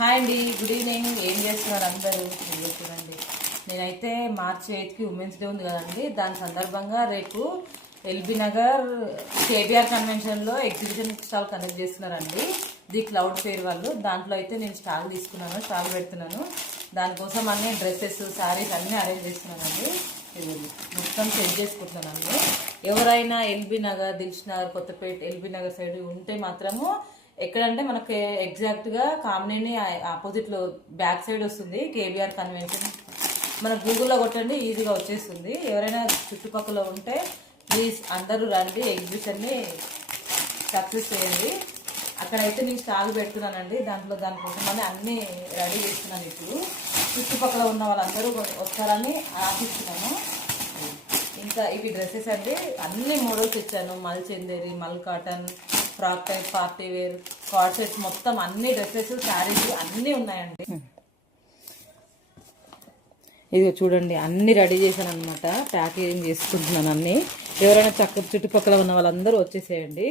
Hi అండి, good evening. ఏం చేస్తున్నారు అందరూ? చూడండి, నేనైతే మార్చ్ 8కి ఉమెన్స్ డే ఉంది కదండి. దాని సందర్భంగా రేపు ఎల్బీ నగర్ కేబీఆర్ కన్వెన్షన్లో ఎగ్జిబిషన్ స్టాల్ కండక్ట్ చేస్తున్నారండి. ది క్లౌడ్ ఫేర్ వాళ్ళు. దాంట్లో అయితే నేను స్టాల్ తీసుకున్నాను, స్టాల్ పెడుతున్నాను. దానికోసం అన్ని డ్రెస్సెస్, శారీస్ అన్నీ అరేంజ్ చేస్తున్నానండి. ఇది మొత్తం సెట్ చేసుకుంటున్నానండి. ఎవరైనా ఎల్బీ నగర్, దిల్షుఖ్నగర్, కొత్తపేట, ఎల్బీ నగర్ సైడ్ ఉంటే మాత్రము ఎక్కడంటే మనకి ఎగ్జాక్ట్గా కామినేని ఆపోజిట్లో బ్యాక్ సైడ్ వస్తుంది కేబీఆర్ కన్వెన్షన్. మన గూగుల్లో కొట్టండి, ఈజీగా వచ్చేస్తుంది. ఎవరైనా చుట్టుపక్కల ఉంటే ప్లీజ్ అందరూ రండి, ఎగ్జిబిషన్ని సక్సెస్ చేయండి. అక్కడైతే నేను స్టాల్ పెడుతున్నానండి. దానికోసమని అన్నీ రెడీ చేస్తున్నాను. ఇప్పుడు చుట్టుపక్కల ఉన్న వాళ్ళందరూ వస్తారని ఆశిస్తున్నాను. ఇంకా ఇవి డ్రెస్సెస్ అండి, అన్ని మోడల్స్ ఇచ్చాను. Mul Chanderi, mul cotton, frock type, party wear, cord sets, మొత్తం అన్ని డ్రెస్సెస్, శారీస్ అన్నీ ఉన్నాయండి. ఇది చూడండి, అన్ని రెడీ చేశాను అనమాట. ప్యాకేజింగ్ చేసుకుంటున్నాను అన్ని. ఎవరైనా చుట్టుపక్కల ఉన్న వాళ్ళందరూ వచ్చేసేయండి,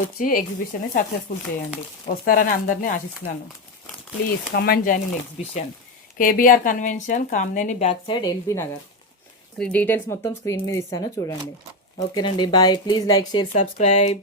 వచ్చి ఎగ్జిబిషన్ని సక్సెస్ఫుల్ చేయండి. వస్తారని అందరినీ ఆశిస్తున్నాను. Please come and join in exhibition. KBR convention, Kamineni back side, LB Nagar. Details మొత్తం స్క్రీన్ మీద ఇస్తాను, చూడండి. ఓకేనండి, bye. Please like, share, subscribe.